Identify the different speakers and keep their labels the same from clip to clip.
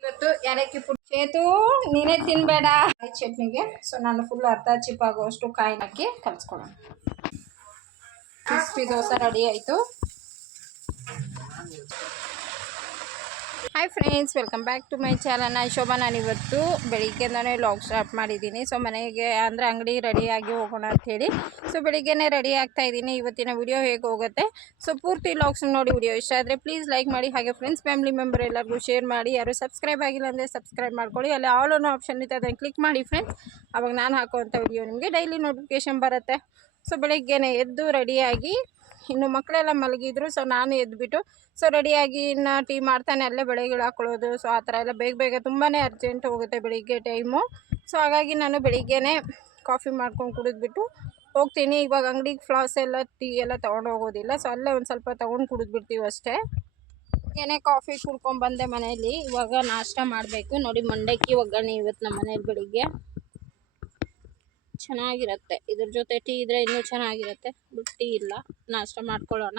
Speaker 1: ಇವತ್ತು ಯಾರಕ್ಕೆ ಪುಟ್ ಚೇತು ನೀನೇ ತಿನ್ಬೇಡ. ಚಟ್ನಿಗೆ. ಸೊ ನಾನು ಫುಲ್ ಅರ್ಧ ಚಿಪ್ ಆಗುವಷ್ಟು ಕಾಯಿ ಹಾಕಿ ಕಲ್ಸ್ಕೊಳ್ಳೋಣ ಕ್ರಿಸ್ಪಿ ದೋಸೆ ರೆಡಿ ಆಯಿತು. Hi friends welcome back to my channel ನಾನು ಶೋಭಾ, ನಾನು ಇವತ್ತು ಬೆಳಿಗ್ಗೆನೇ ಲಾಗ್ ಸ್ಟಾರ್ಟ್ ಮಾಡಿದ್ದೀನಿ. ಸೊ ಮನೆಗೆ ಅಂದರೆ ಅಂಗಡಿ ರೆಡಿಯಾಗಿ ಹೋಗೋಣ ಅಂತ ಹೇಳಿ. ಸೊ ಬೆಳಿಗ್ಗೆನೇ ರೆಡಿ ಆಗ್ತಾ ಇದ್ದೀನಿ. ಇವತ್ತಿನ ವಿಡಿಯೋ ಹೇಗೆ ಹೋಗುತ್ತೆ? ಸೊ ಪೂರ್ತಿ ಲಾಗ್ಸ್ ನೋಡಿ ವಿಡಿಯೋ ಇಷ್ಟ ಆದರೆ ಪ್ಲೀಸ್ ಲೈಕ್ ಮಾಡಿ. ಹಾಗೆ ಫ್ರೆಂಡ್ಸ್ ಫ್ಯಾಮಿಲಿ ಮೆಂಬರ್ ಎಲ್ಲರಿಗೂ ಶೇರ್ ಮಾಡಿ. ಯಾರು ಸಬ್ಸ್ಕ್ರೈಬ್ ಆಗಿಲ್ಲ ಅಂದರೆ ಸಬ್ಸ್ಕ್ರೈಬ್ ಮಾಡ್ಕೊಳ್ಳಿ. ಅಲ್ಲಿ ಆಲ್ ಅನ್ನೋ ಆಪ್ಷನ್ ಇತ್ತು, ಅದನ್ನು ಕ್ಲಿಕ್ ಮಾಡಿ ಫ್ರೆಂಡ್ಸ್ ಅವಾಗ ನಾನು ಹಾಕುವಂಥ ವಿಡಿಯೋ ನಿಮಗೆ ಡೈಲಿ ನೋಟಿಫಿಕೇಶನ್ ಬರುತ್ತೆ. ಸೊ ಬೆಳಿಗ್ಗೆನೇ ಎದ್ದು ರೆಡಿಯಾಗಿ ಇನ್ನು ಮಕ್ಕಳೆಲ್ಲ ಮಲಗಿದ್ರು ಸೊ ನಾನು ಎದ್ದುಬಿಟ್ಟು ಸೊ ರೆಡಿಯಾಗಿ ಇನ್ನು ಟೀ ಮಾಡ್ತಾನೆ, ಅಲ್ಲೇ ಬೆಳಗ್ಗೆ ಹಾಕೊಳ್ಳೋದು ಸೊ ಆ ಥರ ಎಲ್ಲ ಬೇಗ ಬೇಗ ತುಂಬಾ ಅರ್ಜೆಂಟ್ ಹೋಗುತ್ತೆ ಬೆಳಿಗ್ಗೆ ಟೈಮು ಸೊ ಹಾಗಾಗಿ ನಾನು ಬೆಳಿಗ್ಗೆನೇ ಕಾಫಿ ಮಾಡ್ಕೊಂಡು ಕುಡಿದ್ಬಿಟ್ಟು ಹೋಗ್ತೀನಿ. ಇವಾಗ ಅಂಗಡಿಗೆ ಫ್ಲಾಸ್ ಎಲ್ಲ ಟೀ ಎಲ್ಲ ತೊಗೊಂಡು ಹೋಗೋದಿಲ್ಲ ಸೊ ಅಲ್ಲೇ ಒಂದು ಸ್ವಲ್ಪ ತೊಗೊಂಡು ಕುಡಿದ್ಬಿಡ್ತೀವಿ ಅಷ್ಟೇ. ಏನೇ ಕಾಫಿ ಕುಡ್ಕೊಂಡು ಬಂದೆ ಮನೆಯಲ್ಲಿ ಇವಾಗ ನಾಷ್ಟ ಮಾಡಬೇಕು. ನೋಡಿ ಮಂಡಕ್ಕಿ ಒಗ್ಗರಣೆ ಇವತ್ತು ನಮ್ಮ ಮನೇಲಿ ಬೆಳಿಗ್ಗೆ. ಚೆನ್ನಾಗಿರುತ್ತೆ. ಇದ್ರ ಜೊತೆ ಟೀ ಇದ್ರೆ ಇನ್ನೂ ಚೆನ್ನಾಗಿರುತ್ತೆ. ಬಟ್ ಟೀ ಇಲ್ಲ. ನಾಷ್ಟ ಮಾಡ್ಕೊಳ್ಳೋಣ.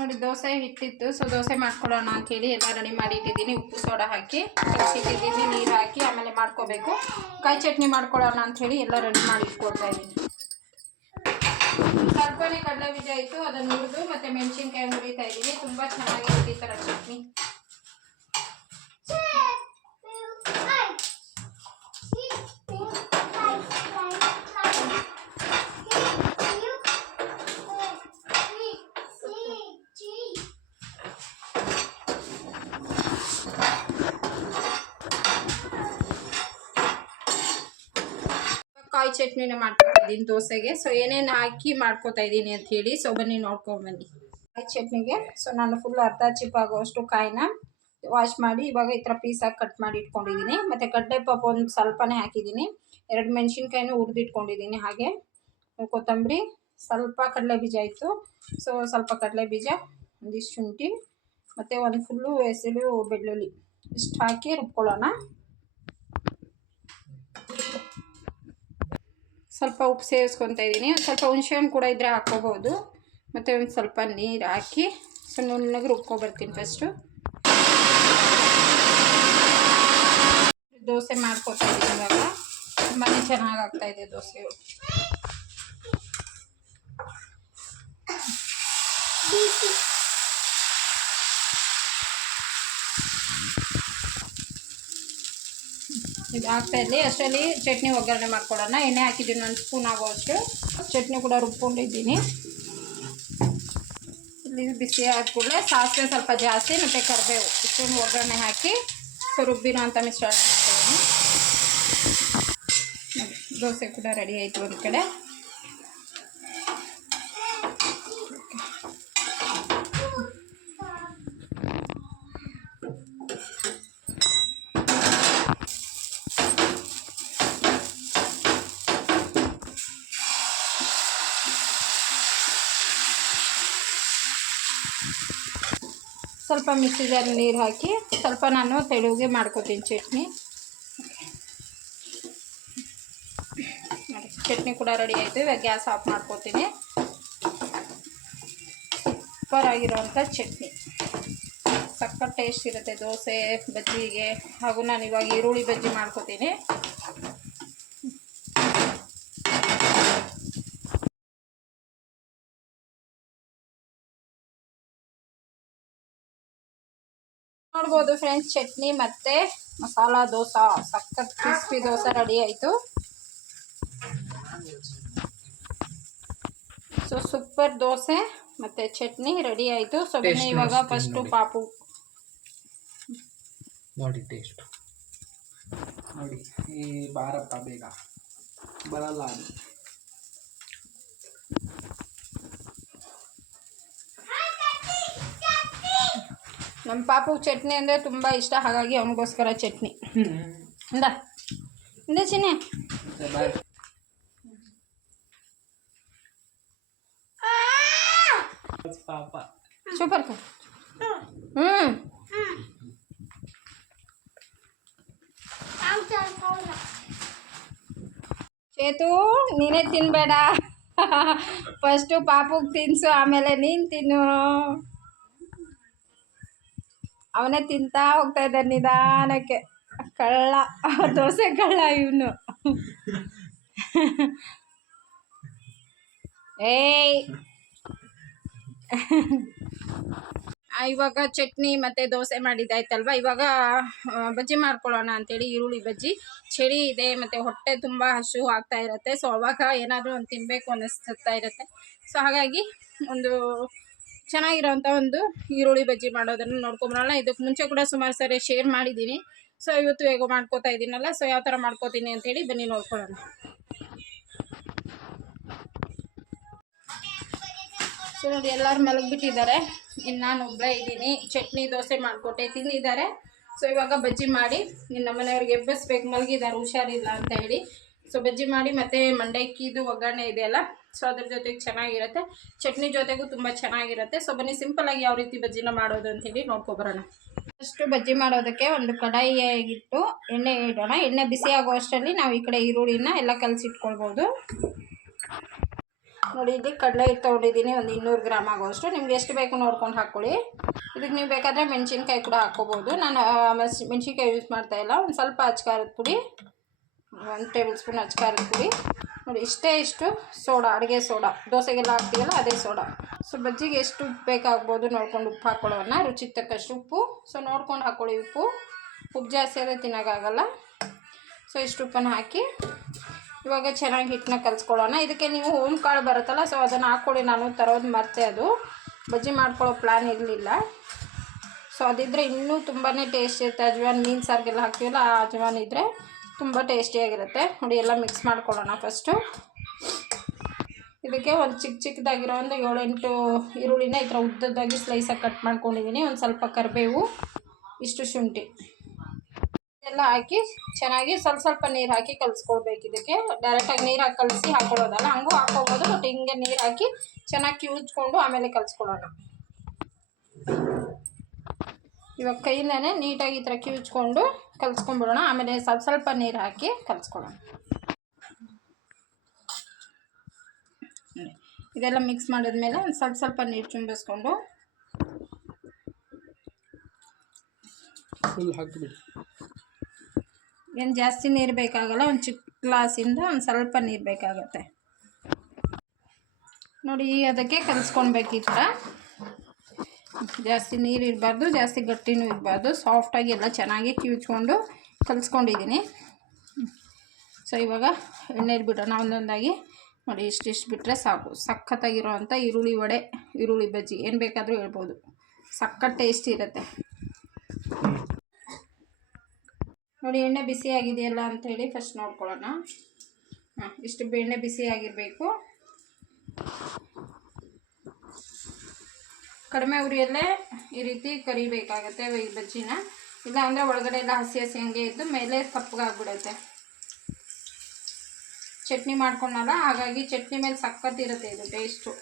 Speaker 1: ನೋಡಿ ದೋಸೆ ಹಿಟ್ಟಿತ್ತು. ಸೊ ದೋಸೆ ಮಾಡ್ಕೊಳ್ಳೋಣ ಅಂತೇಳಿ ಎಲ್ಲ ರೆಡಿ ಮಾಡಿ ಇಟ್ಟಿದ್ದೀನಿ. ಉಪ್ಪು ಸೋಡಾ ಹಾಕಿ ಇಟ್ಟಿದ್ದೀನಿ ನೀರು ಹಾಕಿ, ಆಮೇಲೆ ಮಾಡ್ಕೋಬೇಕು. ಕಾಯಿ ಚಟ್ನಿ ಮಾಡ್ಕೊಳ್ಳೋಣ ಅಂಥೇಳಿ ಎಲ್ಲ ರೆಡಿ ಮಾಡಿ ಇಟ್ಕೊಳ್ತಾ ಇದ್ದೀನಿ. ಸ್ವಲ್ಪನೇ ಕಡಲೆ ಬೀಜ ಇತ್ತು, ಅದನ್ನು ಹುರಿದು ಮತ್ತು ಮೆಣಸಿನ್ಕಾಯಿ ಹುರಿತಾ ಇದ್ದೀನಿ. ತುಂಬ ಚೆನ್ನಾಗಿರುತ್ತೆ ಈ ಥರ ಚಟ್ನಿ. ಚಟ್ನಿನ ಮಾಡ್ಕೊತಾ ಇದ್ದೀನಿ ದೋಸೆಗೆ. ಸೊ ಏನೇನು ಹಾಕಿ ಮಾಡ್ಕೊತಾ ಇದ್ದೀನಿ ಅಂತ ಹೇಳಿ ಸೊ ಬನ್ನಿ ನೋಡ್ಕೊಂಡು ಬನ್ನಿ. ಚಟ್ನಿಗೆ. ಸೊ ನಾನು ಫುಲ್ ಅರ್ಧ ಚಿಪ್ ಆಗುವಷ್ಟು ಕಾಯಿನ ವಾಶ್ ಮಾಡಿ, ಇವಾಗ ಈ ಥರ ಪೀಸಾಗಿ ಕಟ್ ಮಾಡಿ ಇಟ್ಕೊಂಡಿದ್ದೀನಿ. ಮತ್ತು ಕಡಲೆ ಪಾಪ ಒಂದು ಸ್ವಲ್ಪನೇ ಹಾಕಿದ್ದೀನಿ. ಎರಡು ಮೆಣಸಿನ್ಕಾಯಿನೂ ಹುರಿದಿಟ್ಕೊಂಡಿದ್ದೀನಿ ಹಾಗೆ. ಕೊತ್ತಂಬರಿ, ಸ್ವಲ್ಪ ಕಡಲೆ ಬೀಜ ಇತ್ತು. ಸೊ ಸ್ವಲ್ಪ ಕಡಲೆ ಬೀಜ, ಒಂದಿಷ್ಟು ಶುಂಠಿ, ಮತ್ತು ಒಂದು ಫುಲ್ಲು ಹೆಸರು ಬೆಳ್ಳುಳ್ಳಿ. ಇಷ್ಟು ಹಾಕಿ ರುಬ್ಕೊಳ್ಳೋಣ. ಸ್ವಲ್ಪ ಉಪ್ಪು ಸೇರಿಸ್ಕೊತಾ ಇದ್ದೀನಿ. ಸ್ವಲ್ಪ ಹುಣಸೆಹಣ್ಣು ಕೂಡ ಇದ್ದರೆ ಹಾಕ್ಕೋಬೋದು. ಮತ್ತು ಒಂದು ಸ್ವಲ್ಪ ನೀರು ಹಾಕಿ ಸೊ ನುಣ್ಣಗೆ ರುಬ್ಕೊಬರ್ತೀನಿ ಫಸ್ಟು ದೋಸೆ ಮಾಡ್ಕೊತಾ ಇದ್ದೀನಿ ಇವಾಗ. ತುಂಬಾ ಚೆನ್ನಾಗಿ ಆಗ್ತಾಯಿದೆ ದೋಸೆ. ಇದು ಇರಲಿ. ಅಷ್ಟರಲ್ಲಿ ಚಟ್ನಿ ಒಗ್ಗರಣೆ ಮಾಡ್ಕೊಳ್ಳೋಣ. ಎಣ್ಣೆ ಹಾಕಿದ್ದೀನಿ ಒಂದು ಸ್ಪೂನ್ ಆಗೋಷ್ಟು ಚಟ್ನಿ ಕೂಡ ರುಬ್ಕೊಂಡಿದ್ದೀನಿ. ಇಲ್ಲಿ ಬಿಸಿ ಆದ ಕೂಡಲೇ ಸಾಸಿವೆ ಸ್ವಲ್ಪ ಜಾಸ್ತಿ, ಮತ್ತು ಕರಿಬೇವು. ಇಷ್ಟೊಂದು ಒಗ್ಗರಣೆ ಹಾಕಿ ಸೊ ಅಂತ ಮಿಶ್ರಣ ನೋಡಿ ದೋಸೆ ಕೂಡ ರೆಡಿ ಆಯಿತು ಒಂದು ಕಡೆ. ಸ್ವಲ್ಪ ಮಿಕ್ಸಿ ನೀರು ಹಾಕಿ ಸ್ವಲ್ಪ ನಾನು ತೆಳುವಿಗೆ ಮಾಡ್ಕೊತೀನಿ ಚಟ್ನಿ. ಚಟ್ನಿ ಕೂಡ ರೆಡಿ ಆಯಿತು. ಇವಾಗ ಗ್ಯಾಸ್ ಆಫ್ ಮಾಡ್ಕೊತೀನಿ. ಸೂಪರ್ ಆಗಿರೋವಂಥ ಚಟ್ನಿ. ಸಕ್ಕ ಟೇಸ್ಟ್ ಇರುತ್ತೆ ದೋಸೆ, ಬಜ್ಜಿಗೆ. ಹಾಗೂ ನಾನು ಇವಾಗ ಈರುಳ್ಳಿ ಬಜ್ಜಿ ಮಾಡ್ಕೊತೀನಿ. ನೋಡ್ಬೋದು ಫ್ರೆಂಡ್ಸ್ ಚಟ್ನಿ ಮತ್ತೆ ಮಸಾಲ ದೋಸೆ. ಸಖತ್ ಕ್ರಿಸ್ಪಿ ದೋಸೆ ರೆಡಿ ಆಯಿತು. ಸೊ ಸೂಪರ್ ದೋಸೆ ಮತ್ತೆ ಚಟ್ನಿ ರೆಡಿ ಆಯಿತು. ಸೊ ಬನ್ನಿ ಇವಾಗ ಫಸ್ಟ್
Speaker 2: ಫಸ್ಟು
Speaker 1: ಪಾಪು.
Speaker 2: ನೋಡಿ ಟೇಸ್ಟ್ ನೋಡಿ ಈ ಬಾರಪ್ಪ ಬೇಗ. ಬರಲ್ಲ ಅದು.
Speaker 1: ನಮ್ಮ ಪಾಪು ಚಟ್ನಿ ಅಂದರೆ ತುಂಬ ಇಷ್ಟ ಹಾಗಾಗಿ ಅವನಿಗೋಸ್ಕರ ಚಟ್ನಿ. ಇಂದ. ಇಂದ ಚಿನ್ನೆ. ಸೂಪರ್ ಹ್ಞೂ ಚೇತು ನೀನೇ ತಿನ್ಬೇಡ. ಫಸ್ಟು ಪಾಪುಗೆ ತಿನ್ಸು ಆಮೇಲೆ ನೀನು ತಿನ್ನು. ಅವನೇ ತಿಂತಾ ಹೋಗ್ತಾ ಇದ್ದಾನೆ ನಿಧಾನಕ್ಕೆ. ಕಳ್ಳ, ದೋಸೆ ಕಳ್ಳ ಇವನು. ಏಯ್. ಇವಾಗ ಚಟ್ನಿ ಮತ್ತು ದೋಸೆ ಮಾಡಿದ್ದಾಯ್ತಲ್ವ? ಇವಾಗ ಬಜ್ಜಿ ಮಾಡ್ಕೊಳ್ಳೋಣ ಅಂತೇಳಿ ಈರುಳ್ಳಿ ಬಜ್ಜಿ. ಚಳಿ ಇದೆ, ಮತ್ತು ಹೊಟ್ಟೆ ತುಂಬ ಹಸು ಆಗ್ತಾ ಇರುತ್ತೆ. ಸೊ ಅವಾಗ ಏನಾದರೂ ಒಂದು ತಿನ್ನಬೇಕು ಅನ್ನಿಸ್ತಾ ಇರುತ್ತೆ. ಸೊ ಹಾಗಾಗಿ ಒಂದು ಚೆನ್ನಾಗಿರೋಂಥ ಒಂದು ಈರುಳ್ಳಿ ಬಜ್ಜಿ ಮಾಡೋದನ್ನು ನೋಡ್ಕೊಂಬರೋಣ. ಇದಕ್ಕೆ ಮುಂಚೆ ಕೂಡ ಸುಮಾರು ಸರಿ ಶೇರ್ ಮಾಡಿದ್ದೀನಿ. ಸೊ ಇವತ್ತು ಹೇಗೋ ಮಾಡ್ಕೋತಾ ಇದ್ದೀನಲ್ಲ ಸೊ ಯಾವ ಥರ ಮಾಡ್ಕೋತೀನಿ ಅಂತೇಳಿ ಬನ್ನಿ ನೋಡ್ಕೊಳ್ಳೋಣ. ಸೊ ನೋಡಿ ಎಲ್ಲರೂ ಮಲಗಿಬಿಟ್ಟಿದ್ದಾರೆ. ಇನ್ನು ನಾನು ಒಬ್ಬಳೇ ಇದ್ದೀನಿ. ಚಟ್ನಿ, ದೋಸೆ ಮಾಡಿಕೊಟ್ಟೆ ತಿಂದಿದ್ದಾರೆ. ಸೊ ಇವಾಗ ಬಜ್ಜಿ ಮಾಡಿ ನಿನ್ನ ಮನೆಯವ್ರಿಗೆ ಎಬ್ಬಿಸ್ಬೇಕು. ಮಲಗಿದ್ದಾರೆ, ಹುಷಾರಿಲ್ಲ ಅಂತ ಹೇಳಿ. ಸೊ ಬಜ್ಜಿ ಮಾಡಿ ಮತ್ತು ಮಂಡಕ್ಕಿದು ಒಗ್ಗರಣೆ ಇದೆಯಲ್ಲ ಸೊ ಅದ್ರ ಜೊತೆಗೆ ಚೆನ್ನಾಗಿರುತ್ತೆ. ಚಟ್ನಿ ಜೊತೆಗೂ ತುಂಬ ಚೆನ್ನಾಗಿರುತ್ತೆ. ಸೊ ಬನ್ನಿ ಸಿಂಪಲಾಗಿ ಯಾವ ರೀತಿ ಬಜ್ಜಿನ ಮಾಡೋದು ಅಂತೇಳಿ ನೋಡ್ಕೊಬರೋಣ ಫಸ್ಟು ಬಜ್ಜಿ ಮಾಡೋದಕ್ಕೆ ಒಂದು ಕಡಾಯಿಯಾಗಿಟ್ಟು ಎಣ್ಣೆ ಇಡೋಣ. ಎಣ್ಣೆ ಬಿಸಿ ಆಗೋ ಅಷ್ಟರಲ್ಲಿ ನಾವು ಈ ಕಡೆ ಈರುಳ್ಳಿನ ಎಲ್ಲ ಕಲಸಿಟ್ಕೊಳ್ಬೋದು. ನೋಡಿ, ಇಲ್ಲಿ ಕಡಲೆ ಹಿಟ್ಟು ತೊಗೊಂಡಿದ್ದೀನಿ. ಒಂದು ಇನ್ನೂರು ಗ್ರಾಮ್ ಆಗೋಷ್ಟು ನಿಮ್ಗೆ ಎಷ್ಟು ಬೇಕು ನೋಡ್ಕೊಂಡು ಹಾಕ್ಕೊಳ್ಳಿ. ಇದಕ್ಕೆ ನೀವು ಬೇಕಾದರೆ ಮೆಣಸಿನ್ಕಾಯಿ ಕೂಡ ಹಾಕ್ಕೋಬೋದು. ನಾನು ಮೆಣಸಿನ್ಕಾಯಿ ಯೂಸ್ ಮಾಡ್ತಾಯಿಲ್ಲ ಒಂದು ಸ್ವಲ್ಪ ಅಚ್ಕಾರದ ಪುಡಿ. ಒಂದು ಟೇಬಲ್ ಸ್ಪೂನ್ ಅಚ್ಕಾರದ ಪುಡಿ ನೋಡಿ, ಇಷ್ಟೇ ಇಷ್ಟು ಸೋಡಾ, ಅಡುಗೆ ಸೋಡಾ. ದೋಸೆಗೆಲ್ಲ ಹಾಕ್ತೀವಲ್ಲ, ಅದೇ ಸೋಡಾ. ಸೊ, ಬಜ್ಜಿಗೆ ಎಷ್ಟು ಉಪ್ಪು ಬೇಕಾಗ್ಬೋದು ನೋಡ್ಕೊಂಡು ಉಪ್ಪು ಹಾಕ್ಕೊಳ್ಳೋಣ ರುಚಿಗೆ ತಕ್ಕಷ್ಟು ಉಪ್ಪು. ಸೊ, ನೋಡ್ಕೊಂಡು ಹಾಕ್ಕೊಳ್ಳಿ ಉಪ್ಪು. ಉಪ್ಪು ಜಾಸ್ತಿ ಆದರೆ ತಿನ್ನೋಕ್ಕಾಗಲ್ಲ. ಸೊ, ಇಷ್ಟು ಉಪ್ಪನ್ನು ಹಾಕಿ ಇವಾಗ ಚೆನ್ನಾಗಿ ಹಿಟ್ಟನ್ನ ಕಲಿಸ್ಕೊಳ್ಳೋಣ. ಇದಕ್ಕೆ ನೀವು ಓಮ್ ಕಾಳು ಬರುತ್ತಲ್ಲ, ಸೊ, ಅದನ್ನು ಹಾಕ್ಕೊಳ್ಳಿ ನಾನು ತರೋದು ಮತ್ತೆ ಅದು. ಬಜ್ಜಿ ಮಾಡ್ಕೊಳ್ಳೋ ಪ್ಲ್ಯಾನ್ ಇರಲಿಲ್ಲ. ಸೊ ಅದಿದ್ದರೆ ಇನ್ನೂ ತುಂಬಾ ಟೇಸ್ಟ್ ಇರುತ್ತೆ. ಅಜ್ವಾನ್, ಮೀನು ಸಾರಿಗೆಲ್ಲ ಹಾಕ್ತೀವಲ್ಲ, ಆ ಅಜ್ವಾನ್ ಇದ್ದರೆ ತುಂಬ ಟೇಸ್ಟಿಯಾಗಿರುತ್ತೆ. ನೋಡಿ, ಎಲ್ಲ ಮಿಕ್ಸ್ ಮಾಡ್ಕೊಳ್ಳೋಣ ಫಸ್ಟು ಇದಕ್ಕೆ ಒಂದು ಚಿಕ್ಕ ಚಿಕ್ಕದಾಗಿರೋ ಒಂದು ಏಳೆಂಟು ಈರುಳ್ಳಿನ ಈ ಥರ ಉದ್ದದ್ದಾಗಿ ಸ್ಲೈಸಾಗಿ ಕಟ್ ಮಾಡ್ಕೊಂಡಿದ್ದೀನಿ. ಒಂದು ಸ್ವಲ್ಪ ಕರಿಬೇವು, ಇಷ್ಟು ಶುಂಠಿ. ಎಲ್ಲ ಹಾಕಿ ಚೆನ್ನಾಗಿ ಸ್ವಲ್ಪ ಸ್ವಲ್ಪ ನೀರು ಹಾಕಿ ಕಲಿಸ್ಕೊಳ್ಬೇಕು ಇದಕ್ಕೆ. ಡೈರೆಕ್ಟಾಗಿ ನೀರು ಹಾಕಿ ಕಲಸಿ ಹಾಕೊಳ್ಳೋದಲ್ಲ, ಹಂಗೂ ಹಾಕೋಬೋದು ಬಟ್ ಹಿಂಗೆ ನೀರು ಹಾಕಿ ಚೆನ್ನಾಗಿ ಕಿವುಚ್ಕೊಂಡು ಆಮೇಲೆ ಕಲಿಸ್ಕೊಳ್ಳೋಣ. ಇವಾಗ ಕೈಯಿಂದನೇ ನೀಟಾಗಿ ಈ ಥರ ಕಿವುಚ್ಕೊಂಡು ಕಲಿಸ್ಕೊಂಡ್ಬಿಡೋಣ. ಆಮೇಲೆ ಸ್ವಲ್ಪ ಸ್ವಲ್ಪ ನೀರು ಹಾಕಿ ಕಲಿಸ್ಕೊಳ್ಳೋಣ. ಇದೆಲ್ಲ ಮಿಕ್ಸ್ ಮಾಡಿದ್ಮೇಲೆ ಒಂದು ಸ್ವಲ್ಪ ಸ್ವಲ್ಪ ನೀರು ಚುಂಬಿಸ್ಕೊಂಡು
Speaker 2: ಫುಲ್ ಹಾಕಿಬಿಡಿ.
Speaker 1: ಏನು ಜಾಸ್ತಿ ನೀರು ಬೇಕಾಗಲ್ಲ ಒಂದು ಚಿಕ್ಕ ಗ್ಲಾಸಿಂದ ಒಂದು ಸ್ವಲ್ಪ ನೀರು ಬೇಕಾಗುತ್ತೆ. ನೋಡಿ ಅದಕ್ಕೆ ಕಲಿಸ್ಕೊಳ್ಬೇಕು ಈ ಥರ ಜಾಸ್ತಿ ನೀರು ಇರಬಾರ್ದು, ಜಾಸ್ತಿ ಗಟ್ಟಿನೂ ಇರಬಾರ್ದು. ಸಾಫ್ಟಾಗಿ ಎಲ್ಲ ಚೆನ್ನಾಗಿ ಕಿವಿಚ್ಕೊಂಡು ಕಲಿಸ್ಕೊಂಡಿದ್ದೀನಿ. ಸೊ ಇವಾಗ ಎಣ್ಣೆಲಿ ಬಿಡೋಣ ಒಂದೊಂದಾಗಿ. ನೋಡಿ ಇಷ್ಟಿಷ್ಟು ಬಿಟ್ಟರೆ ಸಾಕು. ಸಖತ್ತಾಗಿರೋ ಅಂಥ ಈರುಳ್ಳಿ ವಡೆ, ಈರುಳ್ಳಿ ಬಜ್ಜಿ, ಏನು ಬೇಕಾದರೂ ಹೇಳ್ಬೋದು. ಸಖತ್ ಟೇಸ್ಟ್ ಇರುತ್ತೆ. ನೋಡಿ, ಎಣ್ಣೆ ಬಿಸಿ ಆಗಿದೆಯಲ್ಲ ಅಂಥೇಳಿ ಫಸ್ಟ್ ನೋಡ್ಕೊಳ್ಳೋಣ. ಹಾಂ ಇಷ್ಟು ಎಣ್ಣೆ ಬಿಸಿ ಆಗಿರಬೇಕು. ಕಡಿಮೆ ಉರಿಯಲ್ಲೇ ಈ ರೀತಿ ಕರಿಬೇಕಾಗತ್ತೆ ಈ ಬಜ್ಜಿನ. ಇಲ್ಲ ಅಂದರೆ ಒಳಗಡೆ ಎಲ್ಲ ಹಸಿ ಹಸಿ ಹಂಗೆ ಇದ್ದು ಮೇಲೆ ಕಪ್ಪಗಾಗ್ಬಿಡುತ್ತೆ ಚಟ್ನಿ ಮಾಡ್ಕೊಂಡಲ್ಲ ಹಾಗಾಗಿ ಚಟ್ನಿ ಮೇಲೆ ಸಖತ್ತಿರುತ್ತೆ ಇದು ಟೇಸ್ಟು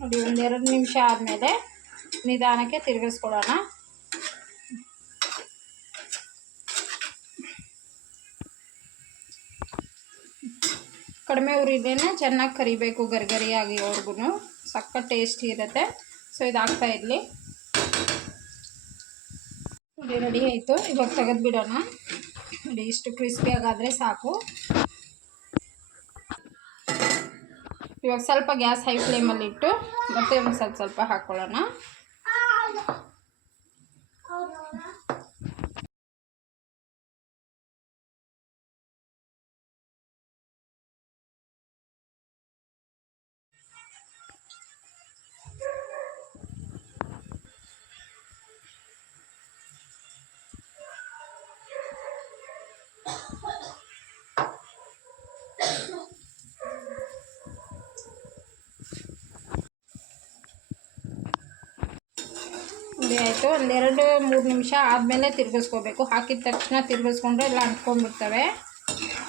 Speaker 1: ನೋಡಿ, ಒಂದೆರಡು ನಿಮಿಷ ಆದಮೇಲೆ ನಿಧಾನಕ್ಕೆ ತಿರುಗಿಸ್ಕೊಳ್ಳೋಣ. ಕಡಿಮೆ ಉರಿದೇನೆ ಚೆನ್ನಾಗಿ ಕರಿಬೇಕು ಗರಿಗರಿ ಅವ್ರಿಗೂ ಸಕ್ಕ ಟೇಸ್ಟಿ ಇರುತ್ತೆ. ಸೊ ಇದಾಗ್ತಾ ಇರಲಿ. ನೋಡಿ ರೆಡಿ ಆಯಿತು. ಇವಾಗ ತೆಗೆದು ಬಿಡೋಣ. ನೋಡಿ, ಇಷ್ಟು ಕ್ರಿಸ್ಪಿಯಾಗಾದರೆ ಸಾಕು. ಇವಾಗ ಸ್ವಲ್ಪ ಗ್ಯಾಸ್ ಹೈ ಫ್ಲೇಮಲ್ಲಿಟ್ಟು ಮತ್ತೆ ಒಂದು ಸ್ವಲ್ಪ ಸ್ವಲ್ಪ ಹಾಕ್ಕೊಳ್ಳೋಣ ಆಯಿತು ಒಂದೆರಡು ಮೂರು ನಿಮಿಷ ಆದಮೇಲೆ ತಿರ್ಗಿಸ್ಕೋಬೇಕು. ಹಾಕಿದ ತಕ್ಷಣ ತಿರ್ಗಿಸ್ಕೊಂಡ್ರೆ ಎಲ್ಲ ಅಂಟ್ಕೊಂಡ್ಬಿಡ್ತವೆ.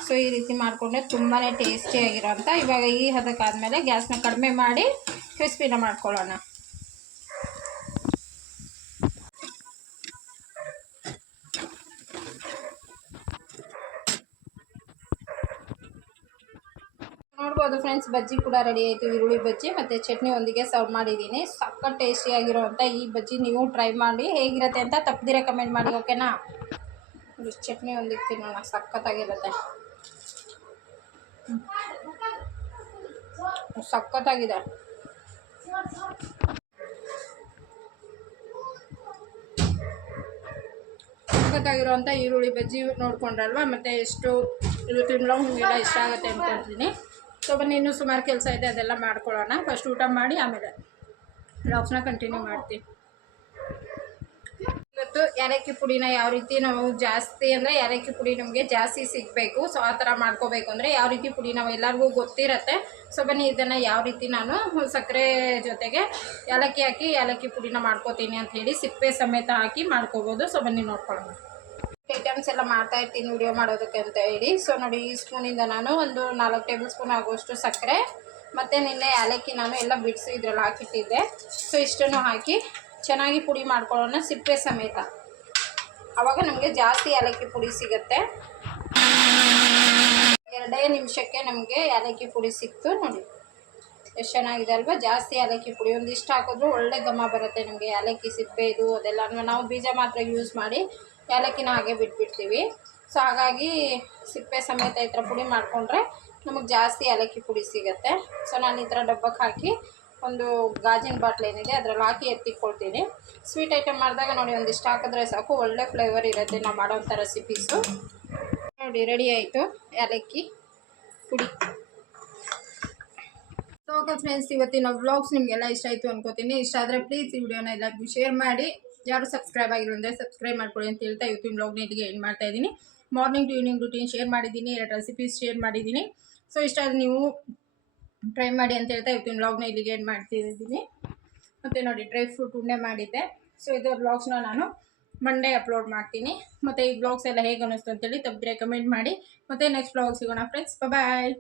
Speaker 1: ಸೊ ಈ ರೀತಿ ಮಾಡಿಕೊಂಡ್ರೆ ತುಂಬಾ ಟೇಸ್ಟಿಯಾಗಿರೋಂಥ ಇವಾಗ ಈ ಹದಕ್ಕಾದ್ಮೇಲೆ ಗ್ಯಾಸ್ನ ಕಡಿಮೆ ಮಾಡಿ ಕ್ರಿಸ್ಪಿನ ಮಾಡ್ಕೊಳ್ಳೋಣ. ನೋಡ್ಬೋದು ಫ್ರೆಂಡ್ಸ್ ಬಜ್ಜಿ ಕೂಡ ರೆಡಿ ಆಯಿತು, ಈರುಳ್ಳಿ ಬಜ್ಜಿ ಮತ್ತು ಚಟ್ನಿ ಒಂದಿಗೆ ಸರ್ವ್ ಮಾಡಿದ್ದೀನಿ. ಸಖತ್ ಟೇಸ್ಟಿಯಾಗಿರೋವಂಥ ಈ ಬಜ್ಜಿ ನೀವು ಟ್ರೈ ಮಾಡಿ, ಹೇಗಿರುತ್ತೆ ಅಂತ ತಪ್ಪದಿರ ಕಮೆಂಟ್ ಮಾಡಿ ಓಕೆನಾ ಚಟ್ನಿ ಒಂದಿಗೆ ತಿನ್ನೋಣ, ಸಖತ್ತಾಗಿರುತ್ತೆ. ಸಖತ್ತಾಗಿದೆ. ಸಖತ್ತಾಗಿರುವಂಥ ಈರುಳ್ಳಿ ಬಜ್ಜಿ ನೋಡ್ಕೊಂಡ್ರಲ್ವ? ಮತ್ತು ಎಷ್ಟು ಇದು ತಿನ್ನೋ ನಿಮಗೆಲ್ಲ ಇಷ್ಟ ಆಗುತ್ತೆ ಅಂದ್ಕೊಳ್ತೀನಿ ಸೊ ಇನ್ನೂ ಸುಮಾರು ಕೆಲಸ ಇದೆ, ಅದೆಲ್ಲ ಮಾಡ್ಕೊಳ್ಳೋಣ. ಫಸ್ಟ್ ಊಟ ಮಾಡಿ, ಆಮೇಲೆ ಬ್ಲಾಗ್ಸ್ನ ಕಂಟಿನ್ಯೂ ಮಾಡ್ತೀನಿ ಇವತ್ತು ಯಾಲಕ್ಕಿ ಪುಡಿನ ಯಾವ ರೀತಿ ನಾವು ಜಾಸ್ತಿ ಅಂದರೆ ಯಾಲಕ್ಕಿ ಪುಡಿ ನಮಗೆ ಜಾಸ್ತಿ ಸಿಗಬೇಕು. ಸೊ ಆ ಥರ ಮಾಡ್ಕೋಬೇಕು ಅಂದರೆ ಯಾವ ರೀತಿ ಪುಡಿ ನಾವು ಎಲ್ಲರಿಗೂ ಗೊತ್ತಿರತ್ತೆ. ಸೊ ಬನ್ನಿ, ಇದನ್ನು ಯಾವ ರೀತಿ ನಾನು ಸಕ್ಕರೆ ಜೊತೆಗೆ ಏಲಕ್ಕಿ ಹಾಕಿ ಏಲಕ್ಕಿ ಪುಡಿನ ಮಾಡ್ಕೋತೀನಿ ಅಂತ ಹೇಳಿ ಸಿಪ್ಪೆ ಸಮೇತ ಹಾಕಿ ಮಾಡ್ಕೋಬೋದು. ಸೊ ಬನ್ನಿ, ನೋಡ್ಕೊಳ್ಳೋಣ. ಐಟಮ್ಸ್ ಎಲ್ಲ ಮಾಡ್ತಾ ಇರ್ತೀನಿ ವಿಡಿಯೋ ಮಾಡೋದಕ್ಕೆ ಅಂತ ಹೇಳಿ. ಸೊ ನೋಡಿ, ಈ ಸ್ಪೂನಿಂದ ನಾನು ಒಂದು ನಾಲ್ಕು ಟೇಬಲ್ ಸ್ಪೂನ್ ಆಗುವಷ್ಟು ಸಕ್ಕರೆ, ಮತ್ತು ನಿನ್ನೆ ಏಲಕ್ಕಿ ನಾನು ಎಲ್ಲ ಬಿಡಿಸಿ ಇದ್ರಲ್ಲಿ ಹಾಕಿಟ್ಟಿದ್ದೆ. ಸೊ ಇಷ್ಟನ್ನು ಹಾಕಿ ಚೆನ್ನಾಗಿ ಪುಡಿ ಮಾಡ್ಕೊಳ್ಳೋಣ ಸಿಪ್ಪೆ ಸಮೇತ. ಆವಾಗ ನಮಗೆ ಜಾಸ್ತಿ ಏಲಕ್ಕಿ ಪುಡಿ ಸಿಗುತ್ತೆ. ಎರಡೇ ನಿಮಿಷಕ್ಕೆ ನಮಗೆ ಏಲಕ್ಕಿ ಪುಡಿ ಸಿಕ್ತು, ನೋಡಿ. ಎಷ್ಟು ಚೆನ್ನಾಗಿದೆ ಅಲ್ವಾ? ಜಾಸ್ತಿ ಏಲಕ್ಕಿ ಪುಡಿ. ಒಂದಿಷ್ಟು ಹಾಕಿದ್ರು ಒಳ್ಳೆ ಘಮ ಬರುತ್ತೆ ನಮಗೆ ಏಲಕ್ಕಿ, ಸಿಪ್ಪೆ, ಇದು ಅದೆಲ್ಲ. ನಾವು ಬೀಜ ಮಾತ್ರ ಯೂಸ್ ಮಾಡಿ ಏಲಕ್ಕಿನ ಹಾಗೆ ಬಿಟ್ಬಿಡ್ತೀವಿ. ಸೊ ಹಾಗಾಗಿ ಸಿಪ್ಪೆ ಸಮೇತ ಈ ಥರ ಪುಡಿ ಮಾಡಿಕೊಂಡ್ರೆ ನಮಗೆ ಜಾಸ್ತಿ ಏಲಕ್ಕಿ ಪುಡಿ ಸಿಗುತ್ತೆ. ಸೊ ನಾನು ಈ ಥರ ಡಬ್ಬಕ್ಕೆ ಹಾಕಿ ಒಂದು ಗಾಜಿನ ಬಾಟ್ಲ್ ಏನಿದೆ ಅದರಲ್ಲಿ ಹಾಕಿ ಎತ್ತಿಕೊಳ್ತೀನಿ ಸ್ವೀಟ್ ಐಟಮ್ ಮಾಡಿದಾಗ ನೋಡಿ, ಒಂದಿಷ್ಟು ಹಾಕಿದ್ರೆ ಸಾಕು. ಒಳ್ಳೆ ಫ್ಲೇವರ್ ಇರುತ್ತೆ ನಾವು ಮಾಡೋಂಥ ರೆಸಿಪೀಸು ನೋಡಿ ರೆಡಿ ಆಯಿತು ಏಲಕ್ಕಿ ಪುಡಿ. ಸೊ ಫ್ರೆಂಡ್ಸ್ ಇವತ್ತಿನ ವ್ಲಾಗ್ಸ್ ನಿಮಗೆಲ್ಲ ಇಷ್ಟ ಆಯಿತು ಅನ್ಕೋತೀನಿ. ಇಷ್ಟ ಆದರೆ ಪ್ಲೀಸ್ ಈ ವಿಡಿಯೋನ ಎಲ್ಲರಿಗೂ ಶೇರ್ ಮಾಡಿ. ಯಾರು ಸಬ್ಸ್ಕ್ರೈಬ್ ಆಗಿರೋ ಸಬ್ಸ್ಕ್ರೈಬ್ ಮಾಡ್ಕೊಳ್ಳಿ ಅಂತ ಹೇಳ್ತಾ ಇವತ್ತಿನ ಬ್ಲಾಗ್ನ ಇಲ್ಲಿಗೆ ಎಂಡ್ ಮಾಡ್ತಾ ಇದ್ದೀನಿ. Morning to evening routine share ಮಾಡಿದ್ದೀನಿ, ಎರಡು ರೆಸಿಪೀಸ್ ಶೇರ್ ಮಾಡಿದ್ದೀನಿ. ಸೊ ಇಷ್ಟ ಆದರೆ ನೀವು ಟ್ರೈ ಮಾಡಿ ಅಂತ ಹೇಳ್ತಾ ಇವತ್ತಿನ ಬ್ಲಾಗ್ನ ಇಲ್ಲಿಗೆ ಎಂಡ್ ಮಾಡ್ತಿದ್ದೀನಿ ಮತ್ತು ನೋಡಿ ಡ್ರೈ ಫ್ರೂಟ್ ಉಂಡೆ ಮಾಡಿದ್ದೆ. ಸೊ ಇದು ಬ್ಲಾಗ್ಸ್ನ ನಾನು ಮಂಡೇ ಅಪ್ಲೋಡ್ ಮಾಡ್ತೀನಿ. ಮತ್ತು ಈ ಬ್ಲಾಗ್ಸ್ ಎಲ್ಲ ಹೇಗೆ ಅನ್ನಿಸ್ತು ಅಂತೇಳಿ ತಪ್ಪಿದ್ರೆ ಕಮೆಂಟ್ ಮಾಡಿ. ಮತ್ತು ನೆಕ್ಸ್ಟ್ ಬ್ಲಾಗ್ ಸಿಗೋಣ ಫ್ರೆಂಡ್ಸ್ ಬಾಯ್